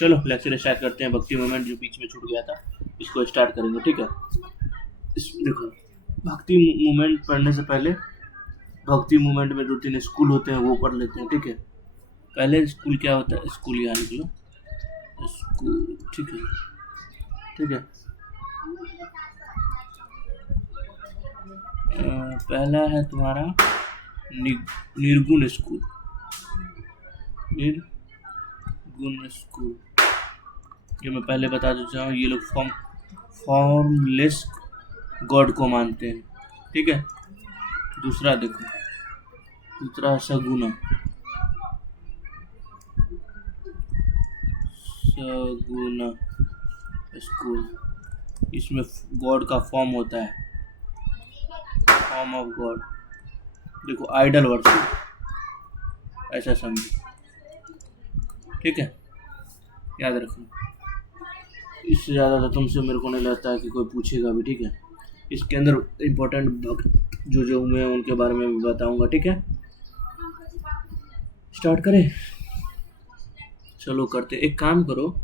चलो lecture start करते हैं। भक्ति मूवमेंट जो बीच में छूट गया था इसको स्टार्ट करेंगे, ठीक है। देखो, भक्ति मूवमेंट पढ़ने से पहले भक्ति मूवमेंट में 2-3 स्कूल होते हैं वो पढ़ लेते हैं, ठीक है। पहले स्कूल क्या होता है, स्कूल यहाँ निकलो, स्कूल, ठीक है, ठीक है। पहला है तुम्हारा निर्गुण स्कूल, निर्गुण स्कूल। ये मैं पहले बता देता हूँ, ये लोग फॉर्मलेस गॉड को मानते हैं, ठीक है। दूसरा देखो, दूसरा सगुना स्कूल। इसमें गॉड का फॉर्म होता है, फॉर्म ऑफ गॉड। देखो, आइडल वर्शिप, ऐसा समझो, ठीक है, याद रखना। इससे ज़्यादा तो तुमसे मेरे को नहीं लगता है कि कोई पूछेगा भी, ठीक है। इसके अंदर इम्पोर्टेंट भक्त जो हुए हैं उनके बारे में भी बताऊंगा, ठीक है। स्टार्ट करें, चलो करते। एक काम करो,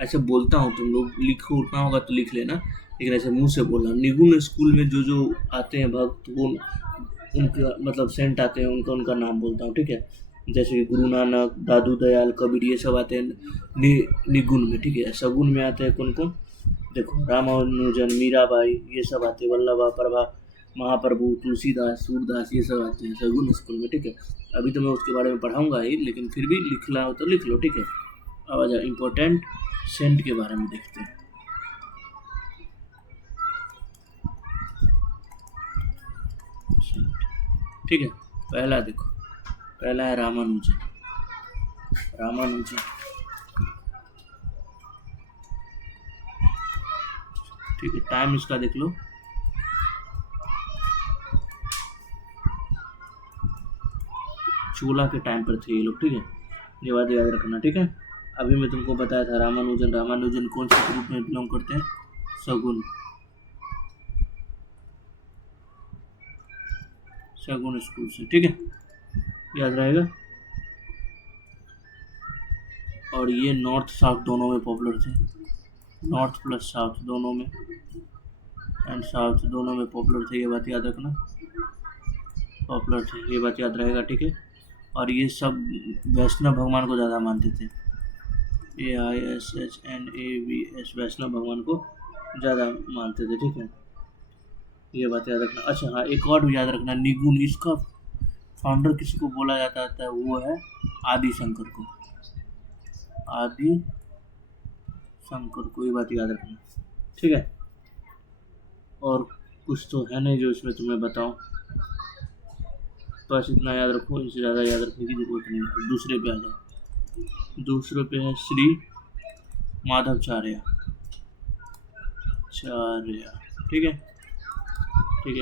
ऐसे बोलता हूँ, तुम लोग लिखो, उठना होगा तो लिख लेना, लेकिन ऐसे मुंह से बोलना। निगुण स्कूल में जो आते हैं भक्त, वो उनका मतलब सेंट आते हैं, उनका नाम बोलता हूँ, ठीक है। जैसे कि गुरु नानक, दादू दयाल, कबीर, ये सब आते हैं निगुण में, ठीक है। सगुन में आते हैं कौन कौन, देखो, रामानुजन, मीराबाई, ये सब आते हैं, वल्लभा प्रभा, महाप्रभु, तुलसीदास, सूरदास, ये सब आते हैं सगुन स्कूल में, ठीक है। अभी तो मैं उसके बारे में पढ़ाऊंगा ही, लेकिन फिर भी लिखना हो तो लिख लो, ठीक है। अब आ जाओ इम्पोर्टेंट सेंट के बारे में देखते हैं। ठीक है, पहला देखो, पहला है रामानुजन। ठीक है, टाइम इसका देख लो, चोला के टाइम पर थे ये लोग, ठीक है। ये बात याद रखना, ठीक है। अभी मैं तुमको बताया था रामानुजन कौन से ग्रुप में बिलोंग करते हैं, सगुन स्कूल से, ठीक है, याद रहेगा। और ये नॉर्थ साउथ दोनों में पॉपुलर थे, नॉर्थ प्लस साउथ दोनों में, एंड साउथ दोनों में पॉपुलर थे, ये बात याद रखना, पॉपुलर थे, ये बात याद रहेगा, ठीक है। और ये सब वैष्णव भगवान को ज़्यादा मानते थे, AISHNAVS, वैष्णव भगवान को ज़्यादा मानते थे, ठीक है, ये बात याद रखना। अच्छा हाँ, एक और भी याद रखना, निगुण, इसका फाउंडर किसको बोला जाता है, वो है आदि शंकर को, ये बात याद रखना, ठीक है। और कुछ तो है नहीं जो इसमें तुम्हें बताऊं, बस इतना याद रखो, इससे ज़्यादा याद रखने की जरूरत नहीं है। दूसरे पे आ जाओ, दूसरे पे है श्री माधवाचार्य, ठीक है,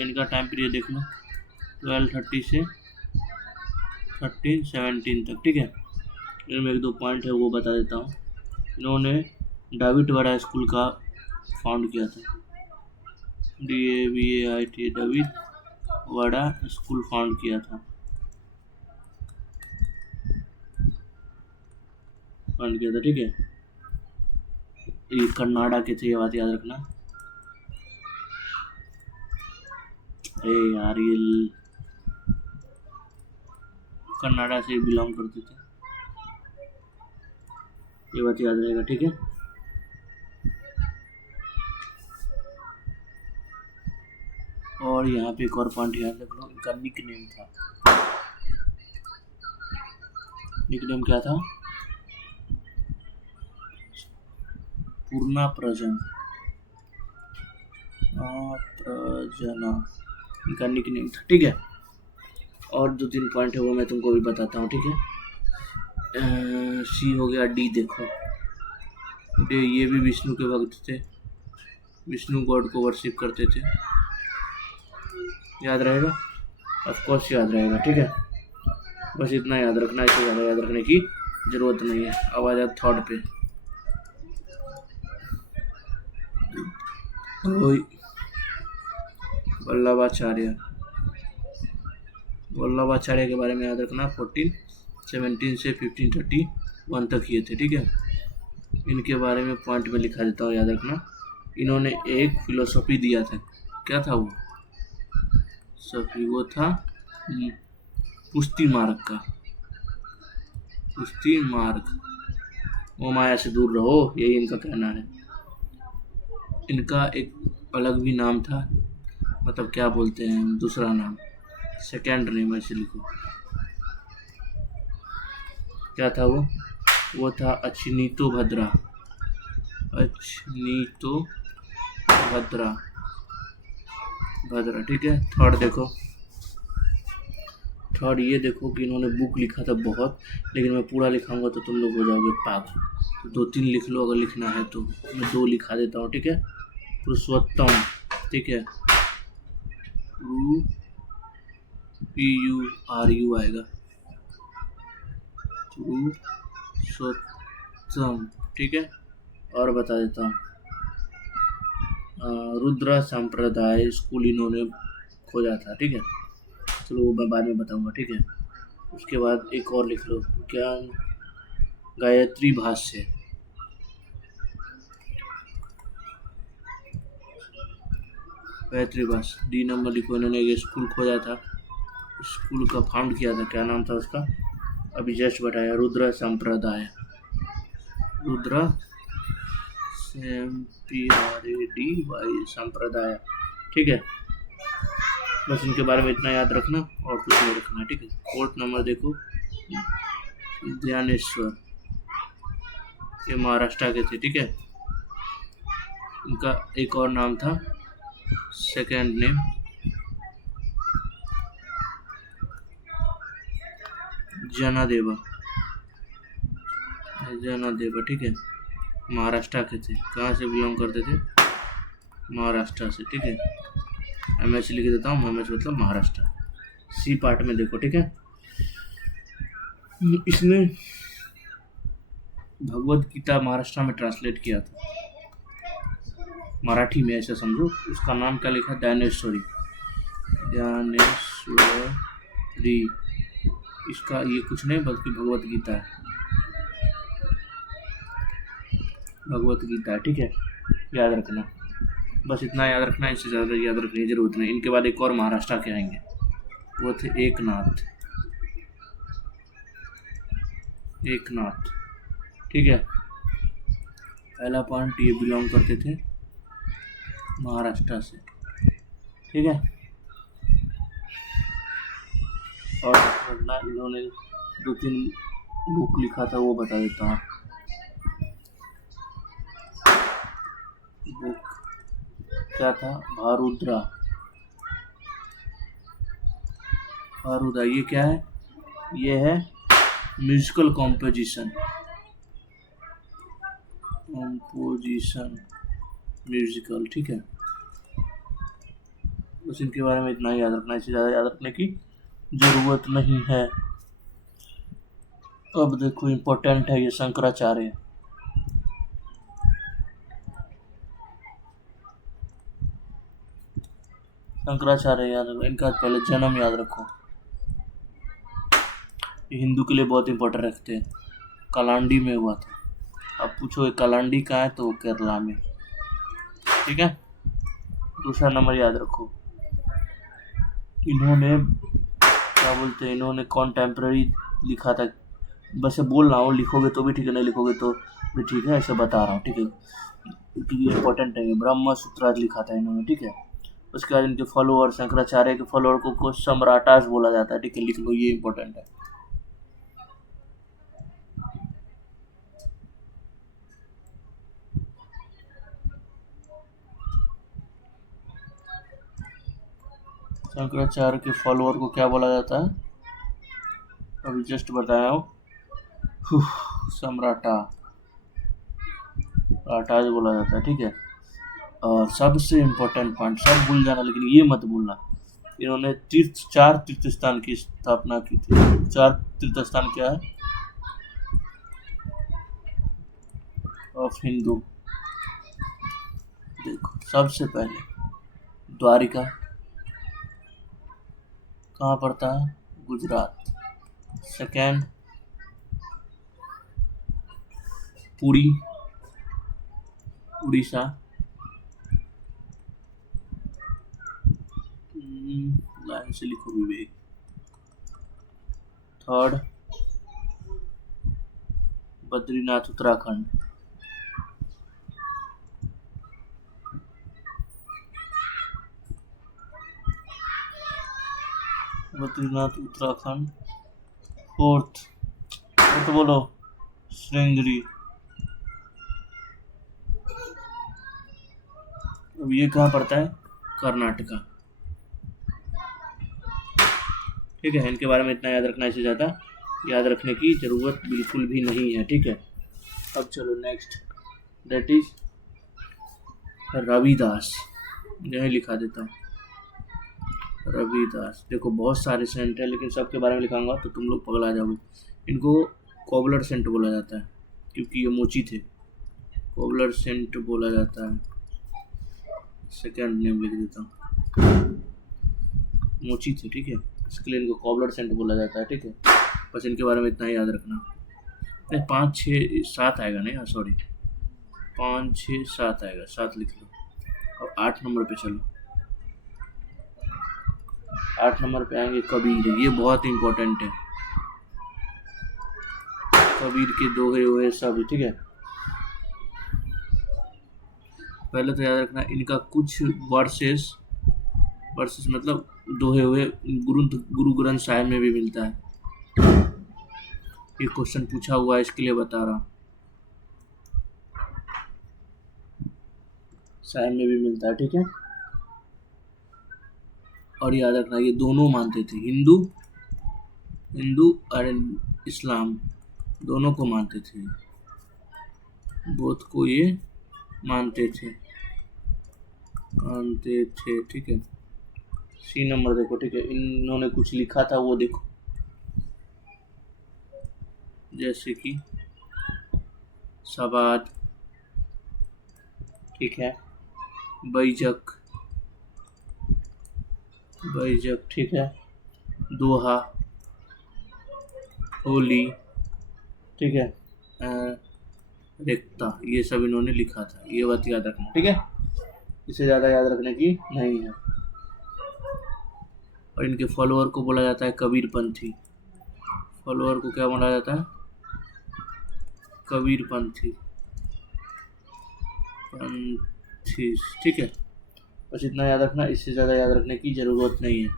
इनका टाइम पीरियड देख लो, 1230 से 1317 तक, ठीक है। इनमें 1-2 पॉइंट है वो बता देता हूँ। इन्होंने डाविड वाड़ा स्कूल का फाउंड किया था, DAVID, डाविड वाड़ा स्कूल फाउंड किया था, ठीक है। ये कर्नाटक के थे, ये बात याद रखना। यार, ये कर्नाटक से बिलोंग करते थे, ये बात याद रहेगा, ठीक है। और यहाँ पे एक और पॉइंट याद रख लो, इनका निकनेम था, निकनेम क्या था, पूर्णा प्रजना, इनका निकनेम था, ठीक है। और 2-3 पॉइंट है वो मैं तुमको भी बताता हूँ, ठीक है। सी हो गया, डी देखो, ये भी विष्णु के भक्त थे, विष्णु गॉड को वर्शिप करते थे, याद रहेगा, ऑफ कोर्स याद रहेगा, ठीक है। बस इतना याद रखना, इससे ज़्यादा याद रखने की जरूरत नहीं है। अब आ जाए थर्ड पे, वल्लभाचार्य के बारे में याद रखना, 1417 से 1531 तक ये थे, ठीक है। इनके बारे में पॉइंट में लिखा देता हूँ, याद रखना। इन्होंने एक फिलोसॉफी दिया था, क्या था वो सफी? वो था पुष्टि मार्ग का, पुष्टि मार्ग। वो माया से दूर रहो, यही इनका कहना है। इनका एक अलग भी नाम था, मतलब क्या बोलते हैं, दूसरा नाम, सेकेंड नेम ऐसे लिखो। क्या था वो था अचिनीतो भद्रा, अचिनीतो भद्रा, भद्रा, ठीक है। थर्ड देखो, थर्ड ये देखो कि इन्होंने बुक लिखा था बहुत, लेकिन मैं पूरा लिखाऊंगा तो तुम लोग हो जाओगे पागल। तो 2-3 लिख लो अगर लिखना है तो, मैं 2 लिखा देता हूँ, ठीक है। पुरुषोत्तम, ठीक है, PURU आएगा, पुरुषोत्तम, ठीक है। और बता देता हूँ, रुद्र संप्रदाय स्कूल इन्होंने खोजा था, ठीक है। चलो वो मैं बाद में बताऊंगा, ठीक है। उसके बाद एक और लिख लो, ज्ञान गायत्री भाष्य, गायत्री भाष्य। डी नंबर लिखो। इन्होंने ये स्कूल खोजा था, स्कूल का फाउंड किया था, क्या नाम था उसका, अभी जस्ट बताया, रुद्र संप्रदाय, रुद्र SMPRADY संप्रदाय, ठीक है। बस इनके बारे में इतना याद रखना और कुछ नहीं रखना, ठीक है। फोर्थ नंबर देखो, ज्ञानेश्वर, ये महाराष्ट्र के थे, ठीक है। इनका एक और नाम था, सेकेंड नेम जनादेवा, जनादेवा, ठीक है। महाराष्ट्र के थे, कहाँ से बिलोंग करते थे, महाराष्ट्र से, ठीक है। MS लिख देता हूँ, MS मतलब महाराष्ट्र। सी पार्ट में देखो, ठीक है। इसने भगवत गीता महाराष्ट्र में ट्रांसलेट किया था, मराठी में, ऐसा समझो। उसका नाम क्या लिखा, ज्ञानेश्वरी, ज्ञानेश्वरी। इसका ये कुछ नहीं बल्कि भगवत गीता है, भगवत गीता है, ठीक है। याद रखना, बस इतना याद रखना, इससे ज़्यादा याद रखने की जरूरत नहीं। इनके बाद एक और महाराष्ट्र के आएंगे, वो थे एकनाथ, एकनाथ, ठीक है। पहला पॉइंट, ये बिलोंग करते थे महाराष्ट्र से, ठीक है। और इन्होंने 2-3 बुक लिखा था, वो बता देता हूँ। बुक क्या था, भारुद्रा, भारुद्रा। ये क्या है, ये है म्यूजिकल कॉम्पोजिशन, कॉम्पोजिशन म्यूजिकल, ठीक है। बस इनके बारे में इतना ही याद रखना, इससे ज़्यादा याद रखने की जरूरत नहीं है। अब देखो इम्पोर्टेंट है ये शंकराचार्य, शंकराचार्य याद रखो। इनका पहले जन्म याद रखो, ये हिंदू के लिए बहुत इंपॉर्टेंट रखते हैं। कलांडी में हुआ था। अब पूछो कलांडी कहाँ है, तो केरला में, ठीक है। दूसरा नंबर याद रखो, इन्होंने क्या बोलते हैं, इन्होंने कॉन्टेम्प्ररी लिखा था। बस बोल रहा हूँ, लिखोगे तो भी ठीक है, नहीं लिखोगे तो भी ठीक है, ऐसे बता रहा हूँ, ठीक है, क्योंकि इम्पोर्टेंट है। ब्रह्म सूत्र लिखा था इन्होंने, ठीक है। उसके बाद इनके फॉलोअर, शंकराचार्य के फॉलोअर को सम्राटास बोला जाता है, ठीक है, लिख लो, ये इम्पोर्टेंट है। शंकराचार्य के फॉलोअर को क्या बोला जाता है, अभी जस्ट बताया हूँ, सम्राटा, राटाज बोला जाता है, ठीक है। और सबसे इम्पोर्टेंट पॉइंट, सब भूल जाना लेकिन ये मत भूलना, इन्होंने 4 तीर्थ स्थान की स्थापना की थी। 4 तीर्थ स्थान क्या है ऑफ हिंदू, देखो सबसे पहले द्वारिका, कहाँ पड़ता है, गुजरात। सेकेंड पुरी, उड़ीसा। लाइन से लिखो Vivek. Third Badrinath Uttarakhand. Badrinath Uttarakhand. Fourth fourth बोलो श्रृंगेरी। अब ये कहाँ पड़ता है? कर्नाटका। ठीक है, इनके बारे में इतना याद रखना, इससे ज़्यादा याद रखने की ज़रूरत बिल्कुल भी नहीं है। ठीक है, अब चलो नेक्स्ट, दैट इज रविदास। यही लिखा देता हूँ रविदास। देखो बहुत सारे सेंट हैं, लेकिन सबके बारे में लिखाऊंगा तो तुम लोग पगला जाओगे। इनको कॉबलर सेंट बोला जाता है क्योंकि ये मोची थे। कॉबलर सेंट बोला जाता है। सेकेंड नेम लिख देता हूँ, मोची थे। ठीक है, इसके लिए इनको कॉबलर सेंट बोला जाता है। ठीक है, बस इनके बारे में इतना ही याद रखना। नहीं 5 6 7 आएगा, नहीं सॉरी 5 6 7 आएगा, 7 लिख लो। अब 8 नंबर पे चलो। 8 नंबर पे आएंगे कबीर। ये बहुत इंपॉर्टेंट है, कबीर के दोहे वोहे सब। ठीक है, पहले तो याद रखना इनका कुछ वर्सेस मतलब दोहे हुए गुरु ग्रंथ साहिब में भी मिलता है। ये क्वेश्चन पूछा हुआ है, इसके लिए बता रहा हूँ। साहिब में भी मिलता है। ठीक है, और याद रखना ये दोनों मानते थे, हिंदू और इस्लाम दोनों को मानते थे, बोथ को ये मानते थे। ठीक है, सी नंबर देखो। ठीक है, इन्होंने कुछ लिखा था वो देखो, जैसे कि सबाद। ठीक है, बैजक। ठीक है, दोहा, होली। ठीक है, रेख्ता, ये सब इन्होंने लिखा था। ये बात याद रखना। ठीक है, इससे ज़्यादा याद रखने की नहीं है। और इनके फॉलोअर को बोला जाता है कबीरपंथी। फॉलोअर को क्या बोला जाता है? कबीरपंथी। ठीक है, बस इतना याद रखना, इससे ज़्यादा याद रखने की ज़रूरत नहीं है।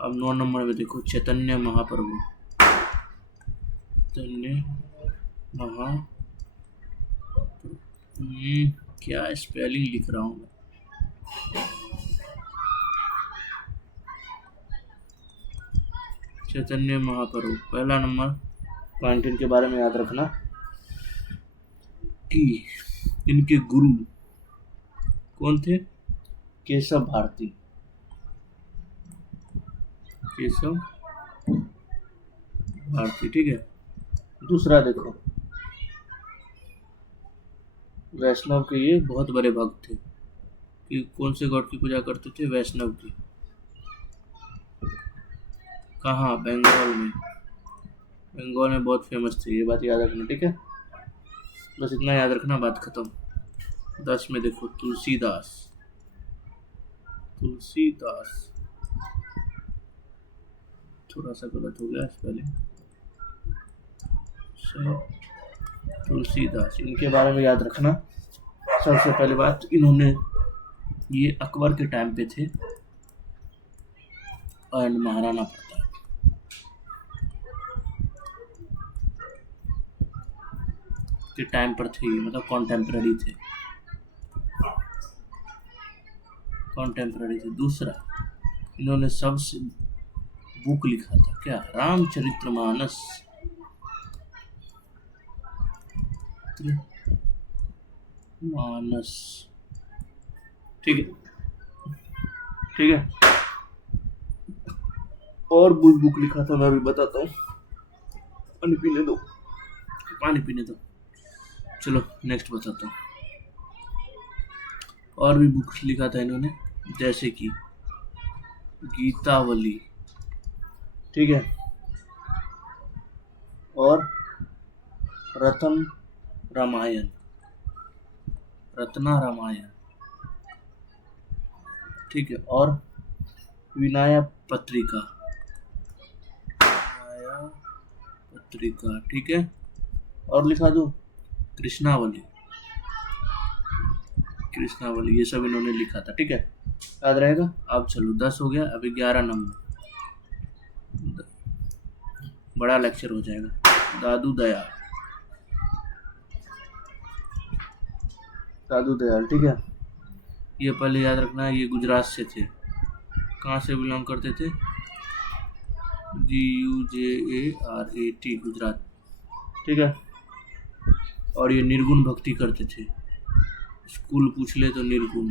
अब 9 नंबर में देखो, चैतन्य महाप्रभु। चैतन्य महाप्रभु, क्या स्पेलिंग लिख रहा हूँ मैं। चैतन्य महाप्रभु पहला नंबर। पॉइंट इनके बारे में याद रखना कि इनके गुरु कौन थे? केशव भारती। केशव भारती। ठीक है, दूसरा देखो, वैष्णव के ये बहुत बड़े भक्त थे। कि कौन से गॉड की पूजा करते थे? वैष्णव की। कहाँ? बंगाल में। बंगाल में बहुत फेमस थे, ये बात याद रखना। ठीक है, बस इतना याद रखना, बात खत्म। 10 में देखो, तुलसीदास। थोड़ा सा गलत हो गया स्पेलिंग। तुलसीदास, इनके बारे में याद रखना। सबसे पहली बात, इन्होंने ये अकबर के टाइम पे थे और महाराणा प्रताप के टाइम पर थे, मतलब कॉन्टेम्पररी थे। दूसरा, इन्होंने सबसे बुक लिखा था, क्या? रामचरितमानस। ठीक है, और बुक लिखा था, मैं भी बताता हूँ। पानी पीने दो। चलो नेक्स्ट बताता हूँ। और भी बुक्स लिखा था इन्होंने, जैसे कि गीतावली। ठीक है, और रतन रत्ना रामायण, ठीक है। और विनाया पत्रिका, विनाया पत्रिका, ठीक है। और लिखा दूं कृष्णावली, कृष्णावली, ये सब इन्होंने लिखा था, ठीक है। याद रहेगा। अब चलो 10 हो गया, अभी 11 नंबर, बड़ा लेक्चर हो जाएगा। दादू दयाल, दादू दयाल, ठीक है। ये पहले याद रखना है, ये गुजरात से थे। कहाँ से बिलोंग करते थे? GUJARAT, गुजरात, ठीक है। और ये निर्गुण भक्ति करते थे। स्कूल पूछ ले तो निर्गुण,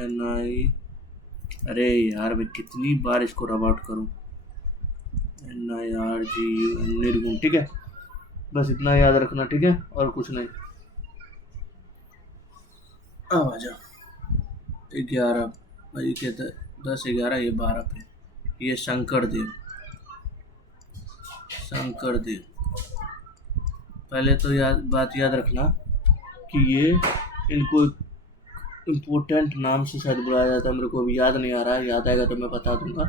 NI, अरे यार मैं कितनी बार इसको रब आउट करूँ, NIRGU, निर्गुण, ठीक है। बस इतना याद रखना, ठीक है, और कुछ नहीं। अब आ जाओ 11, भाई कहते 10 11, ये 12 पे, ये शंकर देव, शंकर देव। पहले तो बात याद रखना कि ये इनको इम्पोर्टेंट नाम से शायद बुलाया जाता है, मेरे को अभी याद नहीं आ रहा है, याद आएगा तो मैं बता दूंगा।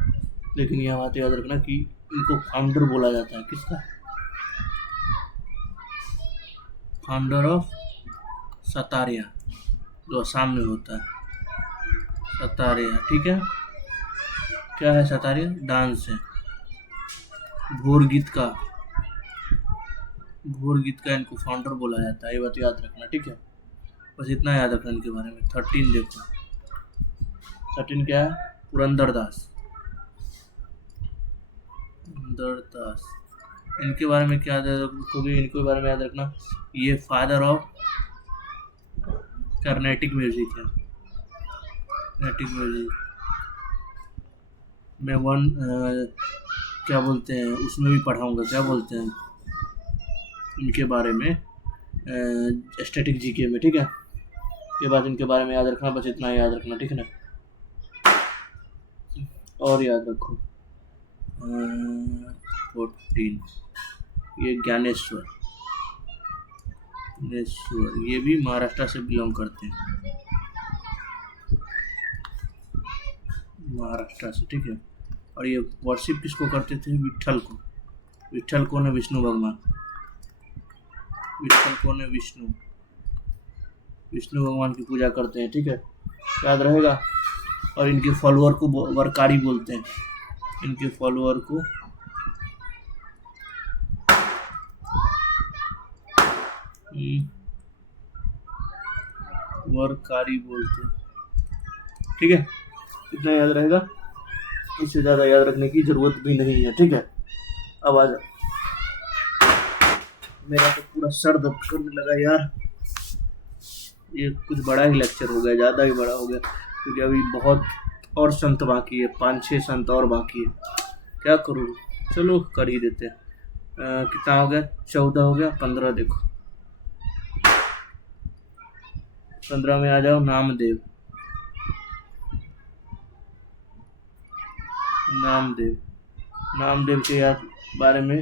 लेकिन यह बात याद रखना कि इनको फाउंडर बोला जाता है। किसका? फाउंडर ऑफ सतारिया, जो असम में होता है, सतारिया, ठीक है। क्या है सतारिया? डांस है। घोर गीत का, घोर गीत का इनको फाउंडर बोला जाता है, ये बात याद रखना, ठीक है। बस इतना याद रखना इनके बारे में। 13 देखो, 13 क्या है? पुरंदरदास, पुरंदरदास। इनके बारे में क्या याद रखोगे? इनके बारे में याद रखना, ये फादर ऑफ कर्नेटिक म्यूजिक है, कर्नेटिक म्यूजिक में क्या बोलते हैं, उसमें भी पढ़ाऊंगा, क्या बोलते हैं इनके बारे में, स्टैटिक जीके में, ठीक है। ये बात इनके बारे में याद रखना, बस इतना याद रखना, ठीक है ना। और याद रखो 14, ये ज्ञानेश्वर, ज्ञानेश्वर, ये भी महाराष्ट्र से बिलोंग करते हैं, महाराष्ट्र से, ठीक है। और ये वर्शिप किसको करते थे? विट्ठल को। विट्ठल कौन है? विष्णु भगवान। विट्ठल कौन है? विष्णु, विष्णु भगवान की पूजा करते हैं, ठीक है, याद रहेगा। और इनके फॉलोअर को वरकारी बोलते हैं, इनके फॉलोअर को वरकारी बोलते हैं, ठीक है। इतना याद रहेगा, इससे ज़्यादा याद रखने की ज़रूरत भी नहीं है, ठीक है। अब आ जाओ, मेरा तो पूरा सर दर्द करने लगा यार, ये कुछ बड़ा ही लेक्चर हो गया, ज़्यादा ही बड़ा हो गया, क्योंकि अभी बहुत और संत बाकी है, 5-6 संत और बाकी है, क्या करूँ, चलो कर ही देते हैं। कितना हो गया? 14 हो गया, 15 देखो, 15 में आ जाओ, नामदेव, नामदेव, नामदेव के बारे में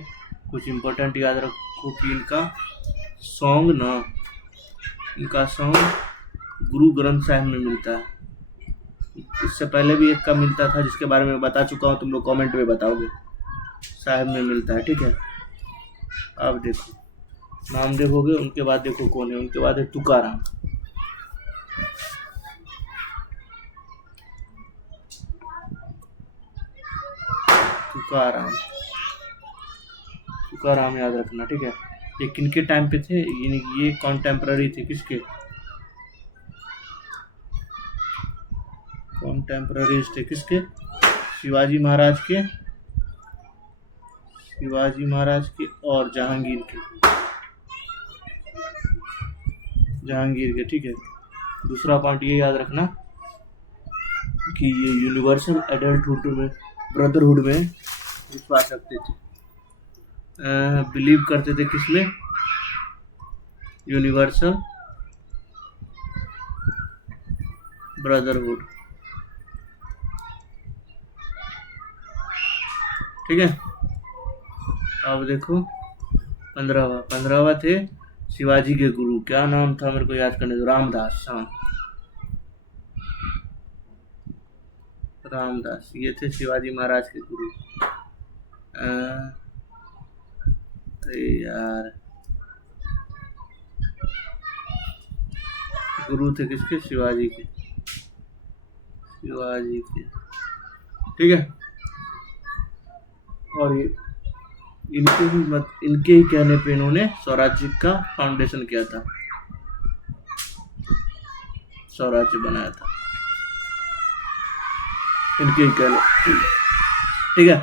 कुछ इम्पोर्टेंट याद रखो कि इनका सॉन्ग इनका सॉन्ग गुरु ग्रंथ साहिब में मिलता है। इससे पहले भी एक का मिलता था, जिसके बारे में बता चुका हूँ, तुम लोग कमेंट में बताओगे, साहिब में मिलता है, ठीक है। अब देखो नामदेव हो गए, उनके बाद देखो कौन है, उनके बाद है तुकाराम, तुकाराम, तुकाराम याद रखना, ठीक है। ये किनके टाइम पे थे? ये कॉन्टेम्प्ररी थे, किसके? कॉन्टेम्प्ररीज थे, किसके? शिवाजी महाराज के, शिवाजी महाराज के और जहांगीर के, जहांगीर के, ठीक है। दूसरा पॉइंट ये याद रखना कि ये यूनिवर्सल एडल्टहुड में, ब्रदरहुड में विश्वास रखते थे, बिलीव करते थे, किसमें? यूनिवर्सल ब्रदरहुड, ठीक है। अब देखो 15वां थे शिवाजी के गुरु क्या नाम था, मेरे को याद करने दो। रामदास, हाँ रामदास, ये थे शिवाजी महाराज के गुरु। अ, अरे यार, गुरु थे किसके? शिवाजी के, शिवाजी के, ठीक है। और ये इनके ही कहने पे इन्होंने स्वराज्य का फाउंडेशन किया था, स्वराज्य बनाया था, इनके ही कहने, ठीक है।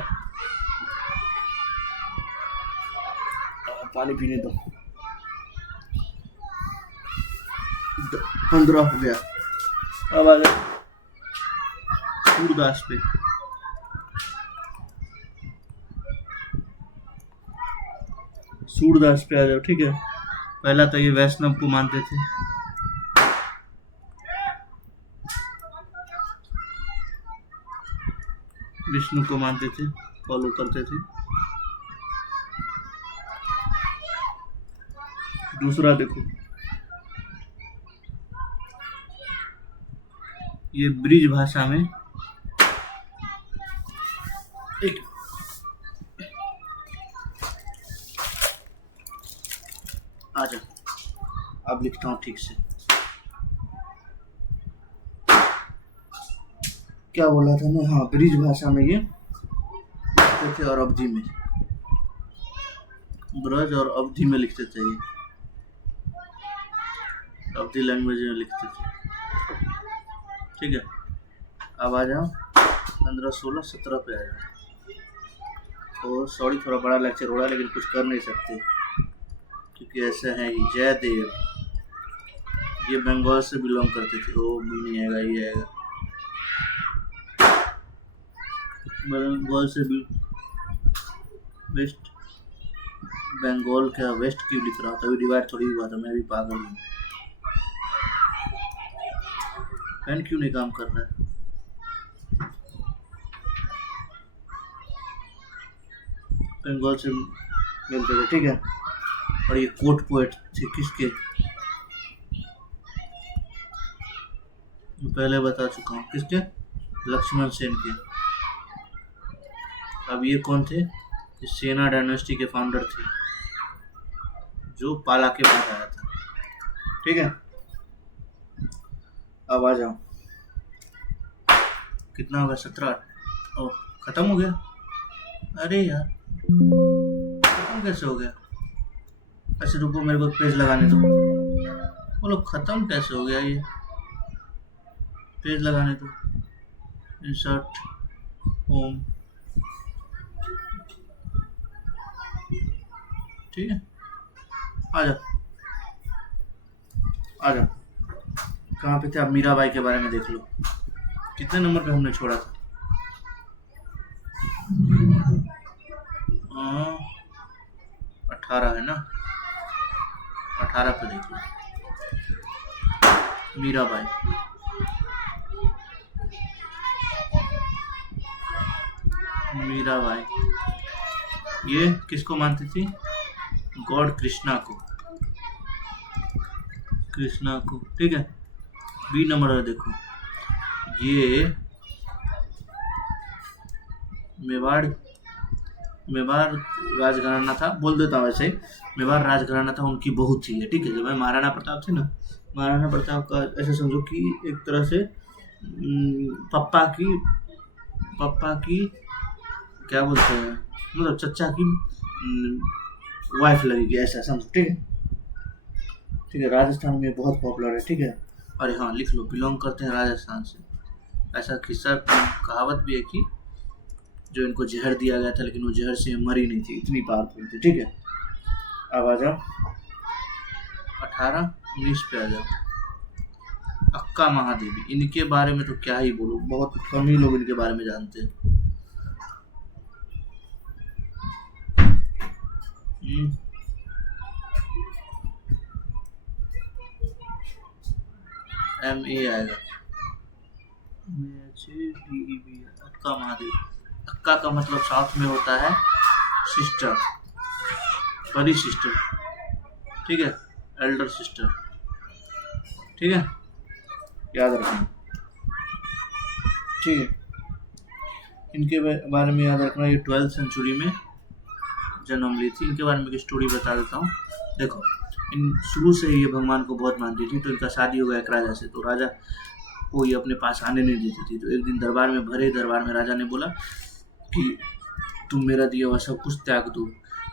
पानी पीने दो। 15 हो गया। अब आ जाओ सूरदास पे। सूरदास पे आ जाओ, ठीक है। पहला तो ये वैष्णव को मानते थे, विष्णु को मानते थे, फॉलो करते थे। दूसरा देखो, ये ब्रिज भाषा में एक आजा, अब लिखता हूँ ठीक से। क्या बोला था मैं? हाँ, ब्रिज भाषा में ये लिखते थे और अवधि में, ब्रज और अवधि में लिखते थे, ये अवधि लैंग्वेज में लिखते थे, ठीक है। अब आ जाओ 15, 16, 17 पे आ जाओ। तो सॉरी, थोड़ा बड़ा लेक्चर हो रहा है, लेकिन कुछ कर नहीं सकते क्योंकि ऐसा है ही। जयदेव, ये बंगाल से बिलोंग करते थे। वो भी नहीं आएगा, ये आएगा। बंगाल से भी, वेस्ट बंगाल क्या वेस्ट क्यों लिख रहा था? अभी डिवाइड थोड़ी हुआ था, मैं भी पागल हूँ। पेन क्यों नहीं काम कर रहा है? बंगाल से मिलते थे, ठीक है। और ये कोट पोएट थे किसके? पहले बता चुका हूँ, किसके? लक्ष्मण सेन के। अब ये कौन थे? ये सेना डायनेस्टी के फाउंडर थे, जो पाला के पास आया था, ठीक है। अब आ जाओ, कितना होगा? 17। ओह, खत्म हो गया। अरे यार, खत्म कैसे हो गया? ऐसे रुको, मेरे को पेज लगाने दो। बोलो खत्म कैसे हो गया? ये पेज लगाने दो। इंसर्ट होम, ठीक है। आ जाओ, आ जाओ। कहाँ पे थे आप? मीराबाई के बारे में देख लो, कितने नंबर पे हमने छोड़ा था? 18 है ना? 18 पे देख लो। मीराबाई, मीराबाई ये किसको मानती थी? गॉड कृष्णा को, कृष्णा को, ठीक है। बी नंबर है, देखो ये मेवाड़ राजघराना था, बोल देता हूँ ऐसे ही। मेवाड़ राजघराना था, उनकी बहू थी, ठीक है। जब महाराणा प्रताप थे ना, महाराणा प्रताप का ऐसे समझो कि एक तरह से पप्पा की क्या बोलते हैं, मतलब चचा की वाइफ लगेगी, ऐसा समझो, ठीक है। ठीक है, राजस्थान में बहुत पॉपुलर है, ठीक है। अरे हाँ, लिख लो, बिलोंग करते हैं राजस्थान से। ऐसा किस्सा, कहावत भी है कि जो इनको जहर दिया गया था, लेकिन वो जहर से मरी नहीं थी, इतनी पावरफुल थी, ठीक है। अब आ जाओ 18, 19 पे आ जाओ। अक्का महादेवी, इनके बारे में तो क्या ही बोलूं, बहुत कम ही लोग इनके बारे में जानते हैं। MA आएगा, अक्का महादेवी। अक्का का मतलब साउथ में होता है सिस्टर, बड़ी सिस्टर, ठीक है। एल्डर सिस्टर, ठीक है, याद रखना, ठीक है। इनके बारे में याद रखना, ये 12th सेंचुरी में जन्म ली थी। इनके बारे में एक स्टोरी बता देता हूँ। देखो, इन शुरू से ये भगवान को बहुत मानती थी। तो इनका शादी हो गया एक राजा से, तो राजा को ये अपने पास आने नहीं देती थी। तो एक दिन दरबार में, भरे दरबार में राजा ने बोला कि तुम मेरा दिया हुआ सब कुछ त्याग दो।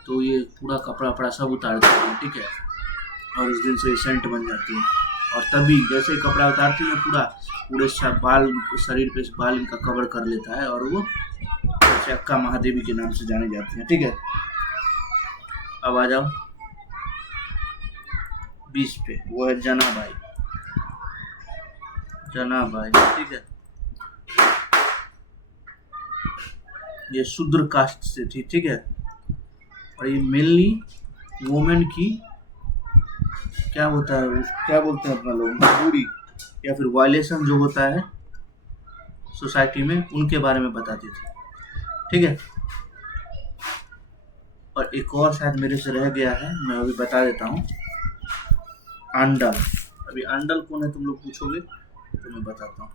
तो ये पूरा कपड़ा वपड़ा सब उतार देती है, ठीक है, और उस दिन से ये सेंट बन जाती है। और तभी जैसे ही कपड़ा उतारती है पूरे बाल, शरीर पे बाल इनका कवर कर लेता है, और वो अक्का महादेवी के नाम से जाने जाती है, ठीक है। अब आ जाओ 20 पे, वो है जनाबाई, ठीक है। ये शूद्र कास्ट से थी, ठीक है, और ये मेनली वुमेन की क्या बोलते हैं अपना लोग, मजबूरी या फिर वायलेशन जो होता है सोसाइटी में, उनके बारे में बताती थी, ठीक है। और एक और शायद मेरे से रह गया है, मैं अभी बता देता हूँ। आंडल, अभी आंडल कौन है तुम लोग पूछोगे तो मैं बताता हूँ।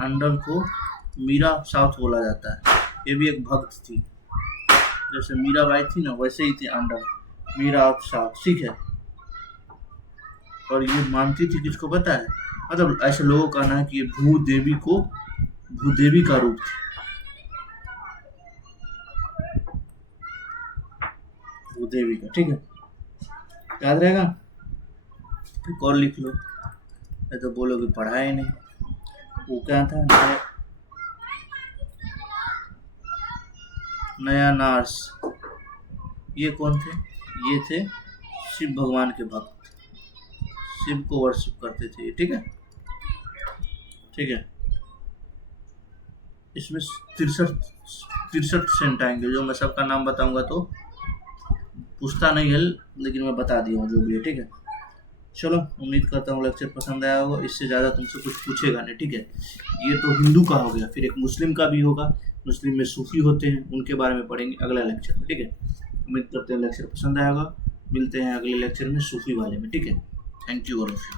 आंडल को मीरा साउथ बोला जाता है। ये भी एक भक्त थी, जैसे मीराबाई थी ना, वैसे ही थी आंडल, मीरा ऑफ साउथ, ठीक है। और ये मानती थी, किसको पता है, मतलब ऐसे लोगों का ना कि ये भूदेवी का रूप थी, भूदेवी का, ठीक है, याद रहेगा। एक और लिख लो, मैं तो बोलोगे पढ़ा ही नहीं। वो क्या था, नया नार्स। ये कौन थे, ये थे शिव भगवान के भक्त, शिव को वर्शिप करते थे, ठीक है, ठीक है। इसमें 63 सेंट आएंगे, जो मैं सबका नाम बताऊंगा तो पूछता नहीं है, लेकिन मैं बता दिया हूँ जो भी है, ठीक है। चलो, उम्मीद करता हूँ लेक्चर पसंद आया होगा। इससे ज़्यादा तुमसे कुछ पूछेगा नहीं, ठीक है। ये तो हिंदू का हो गया, फिर एक मुस्लिम का भी होगा। मुस्लिम में सूफी होते हैं, उनके बारे में पढ़ेंगे अगला लेक्चर में, ठीक है। उम्मीद करते हैं लेक्चर पसंद आया होगा। मिलते हैं अगले लेक्चर में सूफी वाले में, ठीक है। Thank you all of you.